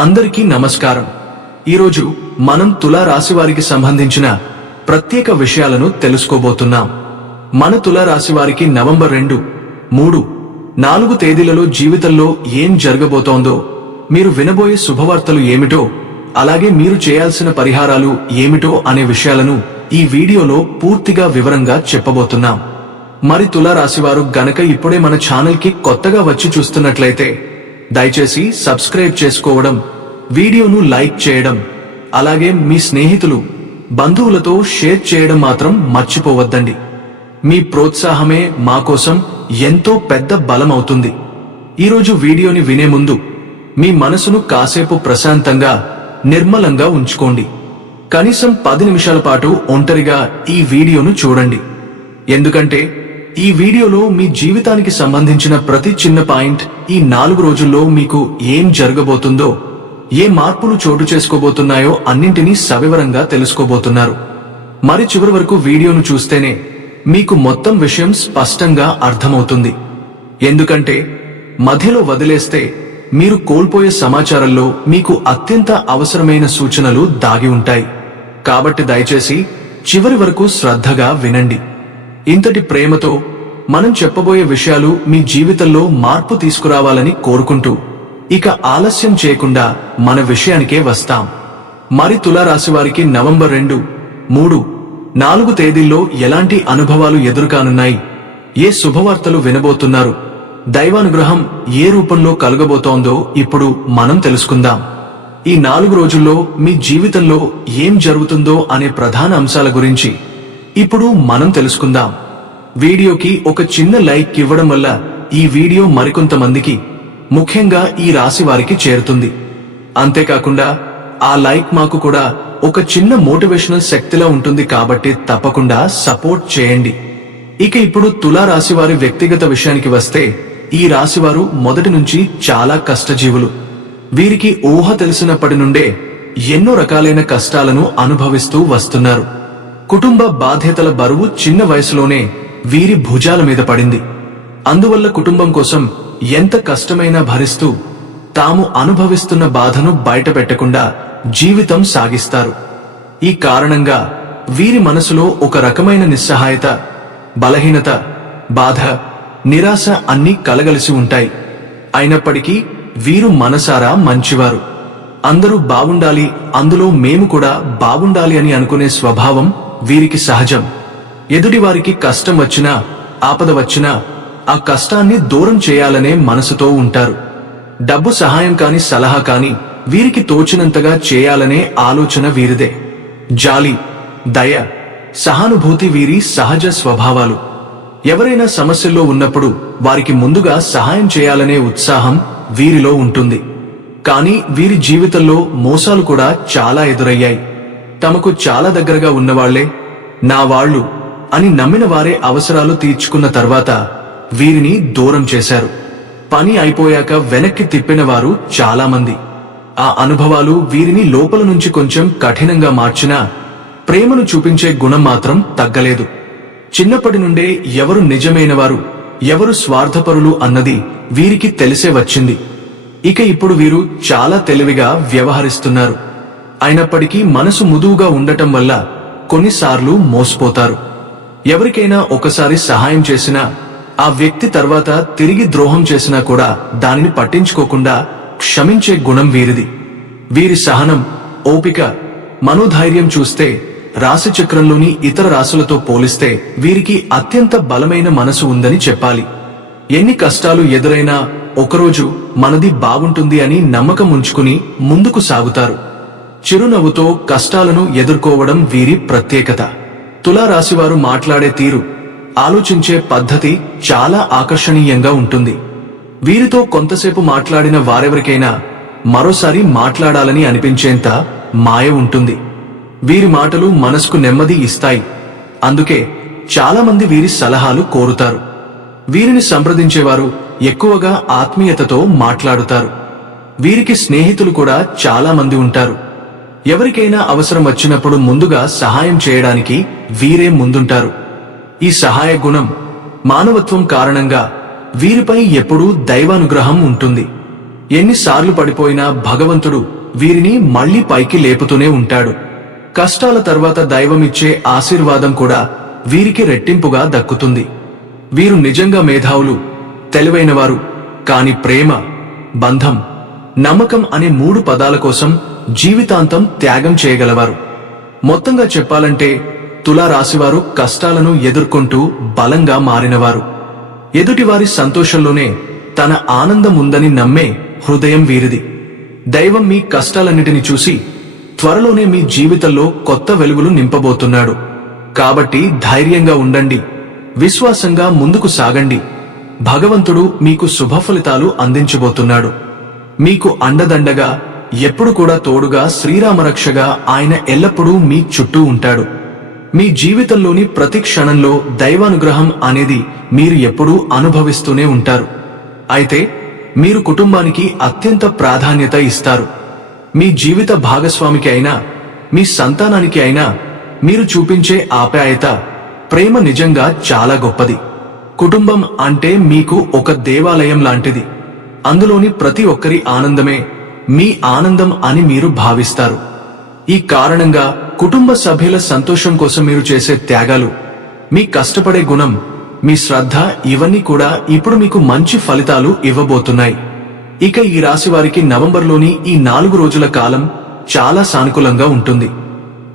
అందరికీ నమస్కారం. ఈరోజు మనం తులా రాశి వారికి సంబంధించిన ప్రత్యేక విషయాలను తెలుసుకోబోతున్నాం. మన తులా రాశి వారికి నవంబర్ 2, 3, 4 తేదీలలో జీవితంలో ఏం జరగబోతోందో, మీరు వినబోయే శుభవార్తలు ఏమిటో, అలాగే మీరు చేయాల్సిన పరిహారాలు ఏమిటో అనే విషయాలను ఈ వీడియోలో పూర్తిగా వివరంగా చెప్పబోతున్నాం. మరి తులా రాశివారు గనక ఇప్పుడే మన ఛానల్ కి కొత్తగా వచ్చి చూస్తున్నట్లయితే దయచేసి సబ్స్క్రైబ్ చేసుకోవడం, వీడియోను లైక్ చేయడం, అలాగే మీ స్నేహితులు, బంధువులతో షేర్ చేయడం మాత్రం మర్చిపోవద్దండి. మీ ప్రోత్సాహమే మా కోసం ఎంతో పెద్ద బలం అవుతుంది. ఈరోజు వీడియోని వినే ముందు మీ మనసును కాసేపు ప్రశాంతంగా, నిర్మలంగా ఉంచుకోండి. కనీసం 10 నిమిషాల పాటు ఒంటరిగా ఈ వీడియోను చూడండి. ఎందుకంటే ఈ వీడియోలో మీ జీవితానికి సంబంధించిన ప్రతి చిన్న పాయింట్ ఈ 4 రోజుల్లో మీకు ఏం జరగబోతుందో, ఏ మార్పులు చోటు చేసుకోబోతున్నాయో అన్నింటినీ సవివరంగా తెలుసుకోబోతున్నారు. మరి చివరి వరకు వీడియోను చూస్తేనే మీకు మొత్తం విషయం స్పష్టంగా అర్థమవుతుంది. ఎందుకంటే మధ్యలో వదిలేస్తే మీరు కోల్పోయే సమాచారంలో మీకు అత్యంత అవసరమైన సూచనలు దాగి ఉంటాయి. కాబట్టి దయచేసి చివరి వరకు శ్రద్ధగా వినండి. ఇంతటి ప్రేమతో మనం చెప్పబోయే విషయాలు మీ జీవితంలో మార్పు తీసుకురావాలని కోరుకుంటూ ఇక ఆలస్యం చేయకుండా మన విషయానికే వస్తాం. మరి తులారాశి వారికి నవంబర్ 2, 3, 4 తేదీల్లో ఎలాంటి అనుభవాలు ఎదురుకానున్నాయి, ఏ శుభవార్తలు వినబోతున్నారు, దైవానుగ్రహం ఏ రూపంలో కలగబోతోందో ఇప్పుడు మనం తెలుసుకుందాం. ఈ 4 రోజుల్లో మీ జీవితంలో ఏం జరుగుతుందో అనే ప్రధాన అంశాల గురించి ఇప్పుడు మనం తెలుసుకుందాం. వీడియోకి ఒక చిన్న లైక్ ఇవ్వడం వల్ల ఈ వీడియో మరికొంతమందికి, ముఖ్యంగా ఈ రాశి వారికి చేరుతుంది. అంతేకాకుండా ఆ లైక్ మాకు కూడా ఒక చిన్న మోటివేషనల్ శక్తిలా ఉంటుంది. కాబట్టి తప్పకుండా సపోర్ట్ చేయండి. ఇక ఇప్పుడు తులా రాశి వారి వ్యక్తిగత విషయానికి వస్తే, ఈ రాశివారు మొదటి నుంచి చాలా కష్టజీవులు. వీరికి ఊహ తెలిసినప్పటి నుండే ఎన్నో రకాలైన కష్టాలను అనుభవిస్తూ వస్తున్నారు. కుటుంబ బాధ్యతల బరువు చిన్న వయసులోనే వీరి భుజాల మీద పడింది. అందువల్ల కుటుంబం కోసం ఎంత కష్టమైనా భరిస్తూ తాము అనుభవిస్తున్న బాధను బయటపెట్టకుండా జీవితం సాగిస్తారు. ఈ కారణంగా వీరి మనసులో ఒక రకమైన నిస్సహాయత, బలహీనత, బాధ, నిరాశ అన్నీ కలగలిసి ఉంటాయి. అయినప్పటికీ వీరు మనసారా మంచివారు. అందరూ బాగుండాలి, అందులో మేము కూడా బాగుండాలి అని అనుకునే స్వభావం వీరికి సహజం. ఎదుటివారికి కష్టం వచ్చినా, ఆపద వచ్చినా ఆ కష్టాన్ని దూరం చేయాలనే మనసుతో ఉంటారు. డబ్బు సహాయం కాని, సలహా కాని వీరికి తోచినంతగా చేయాలనే ఆలోచన వీరిదే. జాలి, దయ, సహానుభూతి వీరి సహజ స్వభావాలు. ఎవరైనా సమస్యల్లో ఉన్నప్పుడు వారికి ముందుగా సహాయం చేయాలనే ఉత్సాహం వీరిలో ఉంటుంది. కానీ వీరి జీవితంలో మోసాలు కూడా చాలా ఎదురయ్యాయి. తమకు చాలా దగ్గరగా ఉన్నవాళ్లే నా వాళ్ళు అని నమ్మిన వారే అవసరాలు తీర్చుకున్న తర్వాత వీరిని దూరం చేశారు. పని అయిపోయాక వెనక్కి తిప్పిన వారు చాలా మంది. ఆ అనుభవాలు వీరిని లోపల నుంచి కొంచెం కఠినంగా మార్చినా ప్రేమను చూపించే గుణం మాత్రం తగ్గలేదు. చిన్నప్పటి నుండే ఎవరు నిజమైనవారు, ఎవరు స్వార్థపరులు అన్నది వీరికి తెలిసే వచ్చింది. ఇక ఇప్పుడు వీరు చాలా తెలివిగా వ్యవహరిస్తున్నారు. అయినప్పటికీ మనసు ముదువుగా ఉండటం వల్ల కొన్నిసార్లు మోసపోతారు. ఎవరికైనా ఒకసారి సహాయం చేసినా ఆ వ్యక్తి తర్వాత తిరిగి ద్రోహం చేసినా కూడా దానిని పట్టించుకోకుండా క్షమించే గుణం వీరిది. వీరి సహనం, ఓపిక, మనోధైర్యం చూస్తే రాశి చక్రంలోని ఇతర రాశులతో పోలిస్తే వీరికి అత్యంత బలమైన మనసు ఉందని చెప్పాలి. ఎన్ని కష్టాలు ఎదురైనా ఒకరోజు మనది బాగుంటుంది అని నమ్మకం ఉంచుకుని ముందుకు సాగుతారు. చిరునవ్వుతో కష్టాలను ఎదుర్కోవడం వీరి ప్రత్యేకత. తులా రాశివారు మాట్లాడే తీరు, ఆలోచించే పద్ధతి చాలా ఆకర్షణీయంగా ఉంటుంది. వీరితో కొంతసేపు మాట్లాడిన వారెవరికైనా మరోసారి మాట్లాడాలని అనిపించేంత మాయ ఉంటుంది. వీరి మాటలు మనసుకు నెమ్మది ఇస్తాయి. అందుకే చాలా మంది వీరి సలహాలు కోరుతారు. వీరిని సంప్రదించేవారు ఎక్కువగా ఆత్మీయతతో మాట్లాడుతారు. వీరికి స్నేహితులు కూడా చాలా మంది ఉంటారు. ఎవరికైనా అవసరం వచ్చినప్పుడు ముందుగా సహాయం చేయడానికి వీరే ముందుంటారు. ఈ సహాయ గుణం, మానవత్వం కారణంగా వీరిపై ఎప్పుడూ దైవానుగ్రహం ఉంటుంది. ఎన్నిసార్లు పడిపోయినా భగవంతుడు వీరిని మళ్లీ పైకి లేపుతూనే ఉంటాడు. కష్టాల తర్వాత దైవమిచ్చే ఆశీర్వాదం కూడా వీరికి రెట్టింపుగా దక్కుతుంది. వీరు నిజంగా మేధావులు, తెలివైనవారు, కాని ప్రేమ, బంధం, నమ్మకం అనే 3 పదాల కోసం జీవితాంతం త్యాగం చేయగలవారు. మొత్తంగా చెప్పాలంటే తులారాశివారు కష్టాలను ఎదుర్కొంటూ బలంగా మారినవారు. ఎదుటివారి సంతోషంలోనే తన ఆనందం ఉందని నమ్మే హృదయం వీరిది. దైవం మీ కష్టాలన్నిటిని చూసి త్వరలోనే మీ జీవితంలో కొత్త వెలుగులు నింపబోతున్నాడు. కాబట్టి ధైర్యంగా ఉండండి, విశ్వాసంగా ముందుకు సాగండి. భగవంతుడు మీకు శుభఫలితాలు అందించబోతున్నాడు. మీకు అండదండగా, ఎప్పుడు కూడా తోడుగా, శ్రీరామరక్షగా ఆయన ఎల్లప్పుడూ మీ చుట్టూ ఉంటాడు. మీ జీవితంలోని ప్రతి క్షణంలో దైవానుగ్రహం అనేది మీరు ఎప్పుడూ అనుభవిస్తూనే ఉంటారు. అయితే మీరు కుటుంబానికి అత్యంత ప్రాధాన్యత ఇస్తారు. మీ జీవిత భాగస్వామికి అయినా, మీ సంతానానికి అయినా మీరు చూపించే ఆప్యాయత, ప్రేమ నిజంగా చాలా గొప్పది. కుటుంబం అంటే మీకు ఒక దేవాలయం లాంటిది. అందులోని ప్రతి ఒక్కరి ఆనందమే మీ ఆనందం అని మీరు భావిస్తారు. ఈ కారణంగా కుటుంబ సభ్యుల సంతోషం కోసం మీరు చేసే త్యాగాలు, మీ కష్టపడే గుణం, మీ శ్రద్ధ, ఇవన్నీ కూడా ఇప్పుడు మీకు మంచి ఫలితాలు ఇవ్వబోతున్నాయి. ఇక ఈ రాశి వారికి నవంబర్లోని ఈ 4 రోజుల కాలం చాలా సానుకూలంగా ఉంటుంది.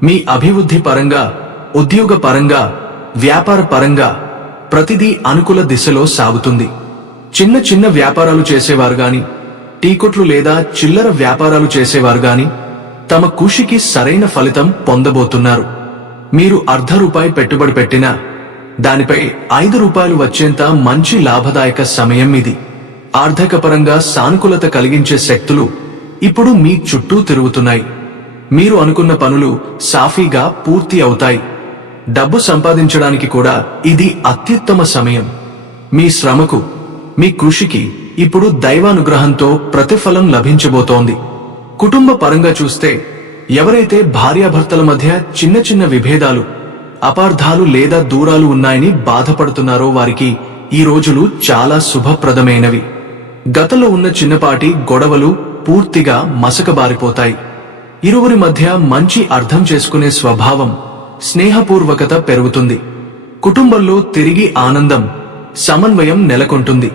మీ అభివృద్ధి పరంగా, ఉద్యోగ పరంగా, వ్యాపార పరంగా ప్రతిదీ అనుకూల దిశలో సాగుతుంది. చిన్న చిన్న వ్యాపారాలు చేసేవారు గాని, టీకొట్లు లేదా చిల్లర వ్యాపారాలు చేసేవారు గాని తమ కృషికి సరైన ఫలితం పొందబోతున్నారు. మీరు ₹1 పెట్టుబడి పెట్టినా దానిపై ₹5 వచ్చేంత మంచి లాభదాయక సమయం ఇది. ఆర్థికపరంగా సానుకూలత కలిగించే శక్తులు ఇప్పుడు మీ చుట్టూ తిరుగుతున్నాయి. మీరు అనుకున్న పనులు సాఫీగా పూర్తి అవుతాయి. డబ్బు సంపాదించడానికి కూడా ఇది అత్యుత్తమ సమయం. మీ శ్రమకు, మీ కృషికి ఇప్పుడు దైవానుగ్రహంతో ప్రతిఫలం లభించబోతోంది. కుటుంబ పరంగా చూస్తే ఎవరైతే భార్యాభర్తల మధ్య చిన్న చిన్న విభేదాలు, అపార్థాలు లేదా దూరాలు ఉన్నాయని బాధపడుతున్నారో వారికి ఈ రోజులు చాలా శుభప్రదమైనవి. గతంలో ఉన్న చిన్నపాటి గొడవలు పూర్తిగా మసకబారిపోతాయి. ఇరువురి మధ్య మంచి అర్థం చేసుకునే స్వభావం, స్నేహపూర్వకత పెరుగుతుంది. కుటుంబంలో తిరిగి ఆనందం, సమన్వయం నెలకొంటుంది.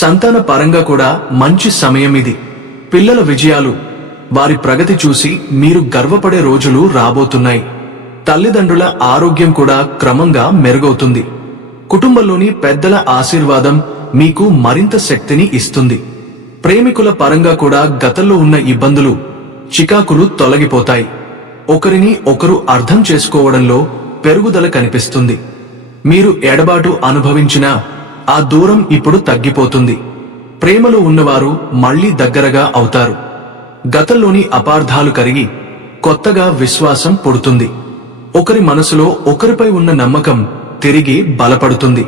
సంతాన పరంగా కూడా మంచి సమయం ఇది. పిల్లల విజయాలు, వారి ప్రగతి చూసి మీరు గర్వపడే రోజులు రాబోతున్నాయి. తల్లిదండ్రుల ఆరోగ్యం కూడా క్రమంగా మెరుగవుతుంది. కుటుంబంలోని పెద్దల ఆశీర్వాదం మీకు మరింత శక్తిని ఇస్తుంది. ప్రేమికుల పరంగా కూడా గతంలో ఉన్న ఇబ్బందులు, చికాకులు తొలగిపోతాయి. ఒకరిని ఒకరు అర్థం చేసుకోవడంలో పెరుగుదల కనిపిస్తుంది. మీరు ఎడబాటు అనుభవించినా ఆ దూరం ఇప్పుడు తగ్గిపోతుంది. ప్రేమలో ఉన్నవారు మళ్లీ దగ్గరగా అవుతారు. గతంలోని అపార్థాలు కరిగి కొత్తగా విశ్వాసం పుడుతుంది. ఒకరి మనసులో ఒకరిపై ఉన్న నమ్మకం తిరిగి బలపడుతుంది.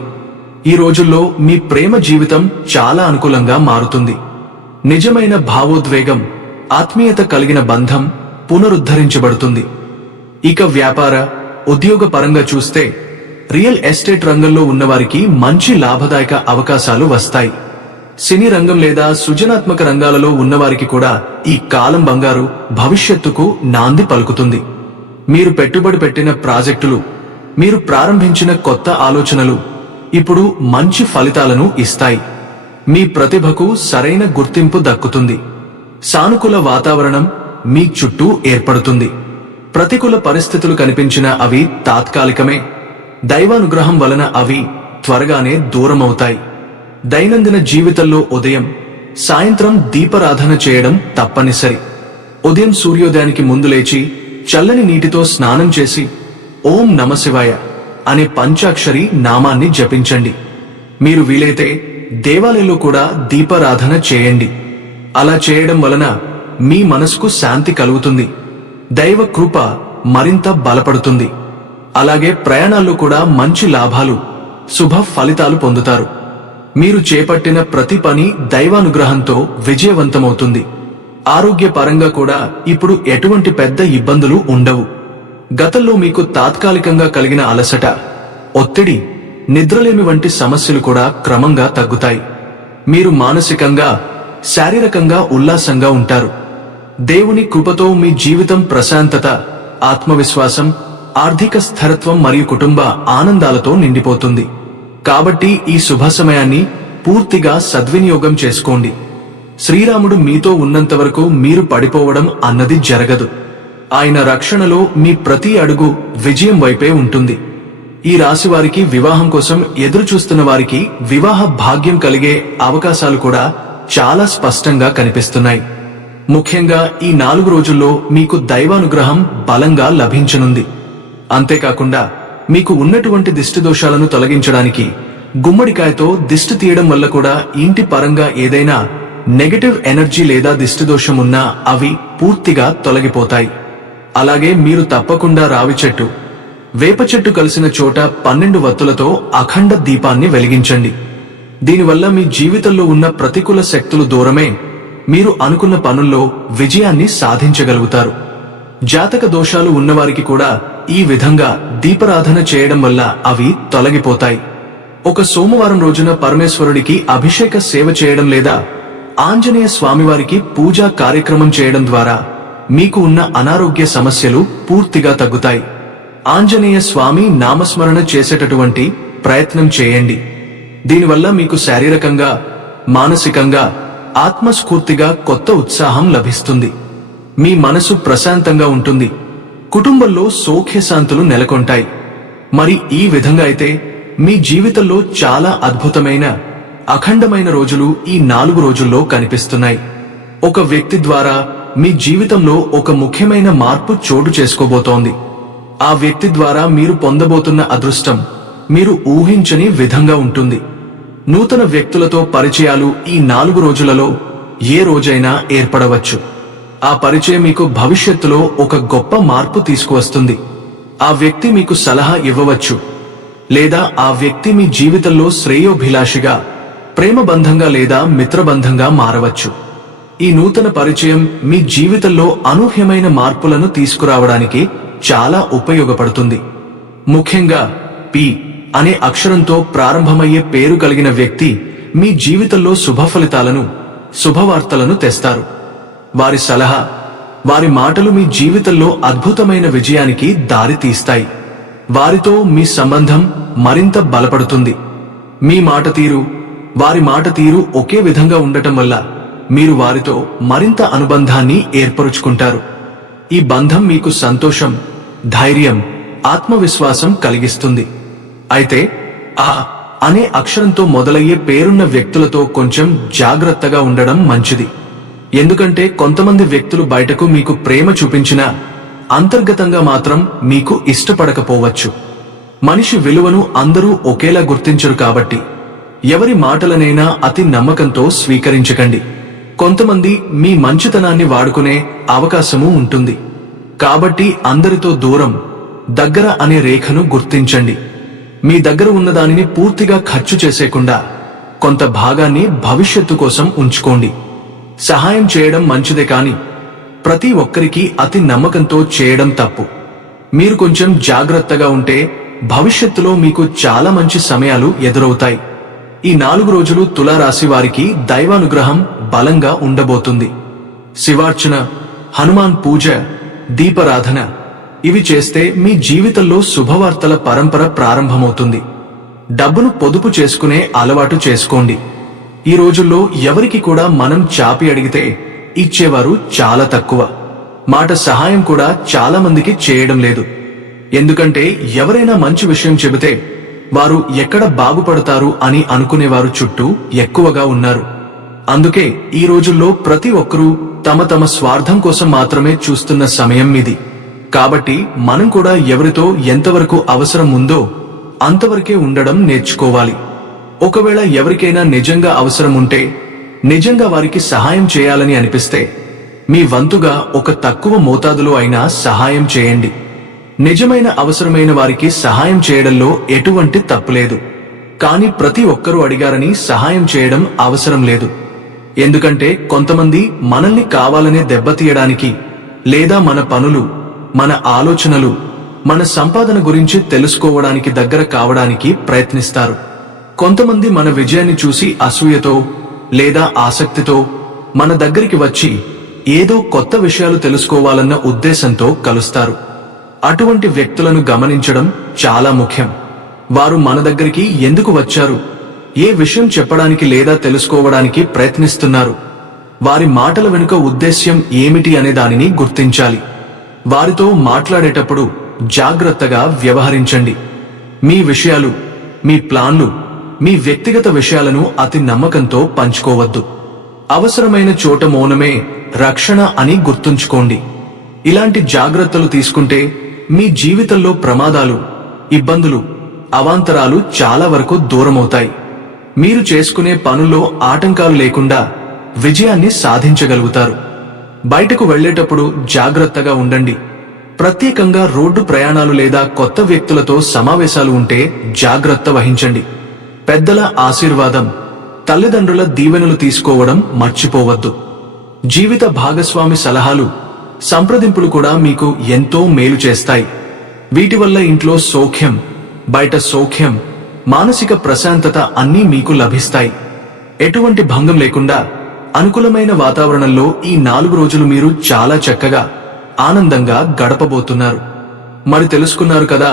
ఈ రోజుల్లో మీ ప్రేమ జీవితం చాలా అనుకూలంగా మారుతుంది. నిజమైన భావోద్వేగం, ఆత్మీయత కలిగిన బంధం పునరుద్ధరించబడుతుంది. ఇక వ్యాపార, ఉద్యోగ పరంగా చూస్తే రియల్ ఎస్టేట్ రంగంలో ఉన్నవారికి మంచి లాభదాయక అవకాశాలు వస్తాయి. సినీ రంగం లేదా సృజనాత్మక రంగాలలో ఉన్నవారికి కూడా ఈ కాలం బంగారు భవిష్యత్తుకు నాంది పలుకుతుంది. మీరు పెట్టుబడి పెట్టిన ప్రాజెక్టులు, మీరు ప్రారంభించిన కొత్త ఆలోచనలు ఇప్పుడు మంచి ఫలితాలను ఇస్తాయి. మీ ప్రతిభకు సరైన గుర్తింపు దక్కుతుంది. సానుకూల వాతావరణం మీ చుట్టూ ఏర్పడుతుంది. ప్రతికూల పరిస్థితులు కనిపించినా అవి తాత్కాలికమే. దైవానుగ్రహం వలన అవి త్వరగానే దూరమవుతాయి. దైనందిన జీవితంలో ఉదయం, సాయంత్రం దీపారాధన చేయడం తప్పనిసరి. ఉదయం సూర్యోదయానికి ముందు లేచి చల్లని నీటితో స్నానం చేసి ఓం నమశివాయ అనే పంచాక్షరి నామాన్ని జపించండి. మీరు వీలైతే దేవాలయంలో కూడా దీపారాధన చేయండి. అలా చేయడం వలన మీ మనసుకు శాంతి కలుగుతుంది. దైవ కృప మరింత బలపడుతుంది. అలాగే ప్రయాణాల్లో కూడా మంచి లాభాలు, శుభ ఫలితాలు పొందుతారు. మీరు చేపట్టిన ప్రతి పని దైవానుగ్రహంతో విజయవంతమవుతుంది. ఆరోగ్య పరంగా కూడా ఇప్పుడు ఎటువంటి పెద్ద ఇబ్బందులు ఉండవు. గతంలో మీకు తాత్కాలికంగా కలిగిన అలసట, ఒత్తిడి, నిద్రలేమి వంటి సమస్యలు కూడా క్రమంగా తగ్గుతాయి. మీరు మానసికంగా, శారీరకంగా ఉల్లాసంగా ఉంటారు. దేవుని కృపతో మీ జీవితం ప్రశాంతత, ఆత్మవిశ్వాసం, ఆర్థిక స్థిరత్వం మరియు కుటుంబ ఆనందాలతో నిండిపోతుంది. కాబట్టి ఈ శుభ సమయాన్ని పూర్తిగా సద్వినియోగం చేసుకోండి. శ్రీరాముడు మీతో ఉన్నంత వరకు మీరు పడిపోవడం అన్నది జరగదు. ఆయన రక్షణలో మీ ప్రతి అడుగు విజయం వైపే ఉంటుంది. ఈ రాశి వారికి వివాహం కోసం ఎదురు చూస్తున్న వారికి వివాహ భాగ్యం కలిగే అవకాశాలు కూడా చాలా స్పష్టంగా కనిపిస్తున్నాయి. ముఖ్యంగా ఈ 4 రోజుల్లో మీకు దైవానుగ్రహం బలంగా లభించనుంది. అంతేకాకుండా మీకు ఉన్నటువంటి దిష్టి దోషాలను తొలగించడానికి గుమ్మడికాయతో దిష్టి తీయడం వల్ల కూడా ఇంటి పరంగా ఏదైనా నెగటివ్ ఎనర్జీ లేదా దిష్టి దోషం ఉన్నా అవి పూర్తిగా తొలగిపోతాయి. అలాగే మీరు తప్పకుండా రావి చెట్టు, వేప చెట్టు కలిసిన చోట 12 వత్తులతో అఖండ దీపాన్ని వెలిగించండి. దీనివల్ల మీ జీవితంలో ఉన్న ప్రతికూల శక్తులు దూరమే మీరు అనుకున్న పనుల్లో విజయాన్ని సాధించగలుగుతారు. జాతక దోషాలు ఉన్నవారికి కూడా ఈ విధంగా దీపారాధన చేయడం వల్ల అవి తొలగిపోతాయి. ఒక సోమవారం రోజున పరమేశ్వరుడికి అభిషేక సేవ చేయడం లేదా ఆంజనేయ స్వామివారికి పూజా కార్యక్రమం చేయడం ద్వారా మీకు ఉన్న అనారోగ్య సమస్యలు పూర్తిగా తగ్గుతాయి. ఆంజనేయ స్వామి నామస్మరణ చేసేటటువంటి ప్రయత్నం చేయండి. దీనివల్ల మీకు శారీరకంగా, మానసికంగా, ఆత్మస్ఫూర్తిగా కొత్త ఉత్సాహం లభిస్తుంది. మీ మనసు ప్రశాంతంగా ఉంటుంది. కుటుంబంలో సౌఖ్యశాంతులు నెలకొంటాయి. మరి ఈ విధంగా అయితే మీ జీవితంలో చాలా అద్భుతమైన, అఖండమైన రోజులు ఈ 4 రోజుల్లో కనిపిస్తున్నాయి. ఒక వ్యక్తి ద్వారా మీ జీవితంలో ఒక ముఖ్యమైన మార్పు చోటు చేసుకోబోతోంది. ఆ వ్యక్తి ద్వారా మీరు పొందబోతున్న అదృష్టం మీరు ఊహించని విధంగా ఉంటుంది. నూతన వ్యక్తులతో పరిచయాలు ఈ 4 రోజులలో ఏ రోజైనా ఏర్పడవచ్చు. ఆ పరిచయం మీకు భవిష్యత్తులో ఒక గొప్ప మార్పు తీసుకువస్తుంది. ఆ వ్యక్తి మీకు సలహా ఇవ్వవచ్చు, లేదా ఆ వ్యక్తి మీ జీవితంలో శ్రేయోభిలాషిగా, ప్రేమబంధంగా లేదా మిత్రబంధంగా మారవచ్చు. ఈ నూతన పరిచయం మీ జీవితంలో అనూహ్యమైన మార్పులను తీసుకురావడానికి చాలా ఉపయోగపడుతుంది. ముఖ్యంగా పి అనే అక్షరంతో ప్రారంభమయ్యే పేరు కలిగిన వ్యక్తి మీ జీవితంలో శుభ ఫలితాలను, శుభవార్తలను తెస్తారు. వారి సలహా, వారి మాటలు మీ జీవితంలో అద్భుతమైన విజయానికి దారి తీస్తాయి. వారితో మీ సంబంధం మరింత బలపడుతుంది. మీ మాట తీరు, వారి మాట తీరు ఒకే విధంగా ఉండటం వల్ల మీరు వారితో మరింత అనుబంధాన్ని ఏర్పరుచుకుంటారు. ఈ బంధం మీకు సంతోషం, ధైర్యం, ఆత్మవిశ్వాసం కలిగిస్తుంది. అయితే ఆ అనే అక్షరంతో మొదలయ్యే పేరున్న వ్యక్తులతో కొంచెం జాగ్రత్తగా ఉండడం మంచిది. ఎందుకంటే కొంతమంది వ్యక్తులు బయటకు మీకు ప్రేమ చూపించినా అంతర్గతంగా మాత్రం మీకు ఇష్టపడకపోవచ్చు. మనిషి విలువను అందరూ ఒకేలా గుర్తించరు కాబట్టి ఎవరి మాటలనైనా అతి నమ్మకంతో స్వీకరించకండి. కొంతమంది మీ మంచితనాన్ని వాడుకునే అవకాశమూ ఉంటుంది. కాబట్టి అందరితో దూరం, దగ్గర అనే రేఖను గుర్తించండి. మీ దగ్గర ఉన్నదానిని పూర్తిగా ఖర్చు చేసేకుండా కొంత భాగాన్ని భవిష్యత్తు కోసం ఉంచుకోండి. సహాయం చేయడం మంచిదే, కాని ప్రతి ఒక్కరికి అతి నమ్మకంతో చేయడం తప్పు. మీరు కొంచెం జాగ్రత్తగా ఉంటే భవిష్యత్తులో మీకు చాలా మంచి సమయాలు ఎదురవుతాయి. ఈ 4 రోజులు తులారాశి వారికి దైవానుగ్రహం బలంగా ఉండబోతుంది. శివార్చన, హనుమాన్ పూజ, దీపారాధన ఇవి చేస్తే మీ జీవితంలో శుభవార్తల పరంపర ప్రారంభమవుతుంది. డబ్బును పొదుపు చేసుకునే అలవాటు చేసుకోండి. ఈ రోజుల్లో ఎవరికి కూడా మనం చాపి అడిగితే ఇచ్చేవారు చాలా తక్కువ. మాట సహాయం కూడా చాలా మందికి చేయడం లేదు. ఎందుకంటే ఎవరైనా మంచి విషయం చెబితే వారు ఎక్కడ బాగుపడతారు అని అనుకునేవారు చుట్టూ ఎక్కువగా ఉన్నారు. అందుకే ఈ రోజుల్లో ప్రతి ఒక్కరూ తమ తమ స్వార్థం కోసం మాత్రమే చూస్తున్న సమయం ఇది. కాబట్టి మనం కూడా ఎవరితో ఎంతవరకు అవసరం ఉందో అంతవరకే ఉండడం నేర్చుకోవాలి. ఒకవేళ ఎవరికైనా నిజంగా అవసరం ఉంటే, నిజంగా వారికి సహాయం చేయాలని అనిపిస్తే మీ వంతుగా ఒక తక్కువ మోతాదులో అయినా సహాయం చేయండి. నిజమైన అవసరమైన వారికి సహాయం చేయడంలో ఎటువంటి తప్పులేదు. కానీ ప్రతి ఒక్కరూ అడిగారని సహాయం చేయడం అవసరం లేదు. ఎందుకంటే కొంతమంది మనల్ని కావాలనే దెబ్బతీయడానికి, లేదా మన పనులు, మన ఆలోచనలు, మన సంపాదన గురించి తెలుసుకోవడానికి దగ్గర కావడానికి ప్రయత్నిస్తారు. కొంతమంది మన విజయాన్ని చూసి అసూయతో లేదా ఆసక్తితో మన దగ్గరికి వచ్చి ఏదో కొత్త విషయాలు తెలుసుకోవాలన్న ఉద్దేశంతో కలుస్తారు. అటువంటి వ్యక్తులను గమనించడం చాలా ముఖ్యం. వారు మన దగ్గరికి ఎందుకు వచ్చారు, ఏ విషయం చెప్పడానికి లేదా తెలుసుకోవడానికి ప్రయత్నిస్తున్నారు, వారి మాటల వెనుక ఉద్దేశ్యం ఏమిటి అనే దానిని గుర్తించాలి. వారితో మాట్లాడేటప్పుడు జాగ్రత్తగా వ్యవహరించండి. మీ విషయాలు, మీ ప్లాన్లు, మీ వ్యక్తిగత విషయాలను అతి నమ్మకంతో పంచుకోవద్దు. అవసరమైన చోట మౌనమే రక్షణ అని గుర్తుంచుకోండి. ఇలాంటి జాగ్రత్తలు తీసుకుంటే మీ జీవితంలో ప్రమాదాలు, ఇబ్బందులు, అవాంతరాలు చాలా వరకు దూరమవుతాయి. మీరు చేసుకునే పనుల్లో ఆటంకాలు లేకుండా విజయాన్ని సాధించగలుగుతారు. బయటకు వెళ్లేటప్పుడు జాగ్రత్తగా ఉండండి. ప్రత్యేకంగా రోడ్డు ప్రయాణాలు లేదా కొత్త వ్యక్తులతో సమావేశాలు ఉంటే జాగ్రత్త వహించండి. పెద్దల ఆశీర్వాదం, తల్లిదండ్రుల దీవెనలు తీసుకోవడం మర్చిపోవద్దు. జీవిత భాగస్వామి సలహాలు, సంప్రదింపులు కూడా మీకు ఎంతో మేలు చేస్తాయి. వీటి వల్ల ఇంట్లో సౌఖ్యం, బయట సౌఖ్యం, మానసిక ప్రశాంతత అన్నీ మీకు లభిస్తాయి. ఎటువంటి భంగం లేకుండా అనుకూలమైన వాతావరణంలో ఈ 4 రోజులు మీరు చాలా చక్కగా, ఆనందంగా గడపబోతున్నారు. మరి తెలుసుకున్నారు కదా,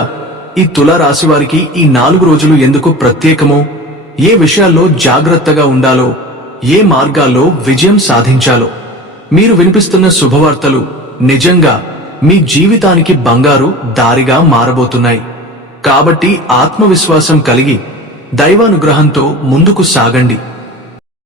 ఈ తులా రాశి వారికి ఈ 4 రోజులు ఎందుకు ప్రత్యేకమో, ఏ విషయాల్లో జాగ్రత్తగా ఉండాలో, ఏ మార్గాల్లో విజయం సాధించాలో. మీరు వినిపిస్తున్న శుభవార్తలు నిజంగా మీ జీవితానికి బంగారు దారిగా మారబోతున్నాయి. కాబట్టి ఆత్మవిశ్వాసం కలిగి దైవానుగ్రహంతో ముందుకు సాగండి.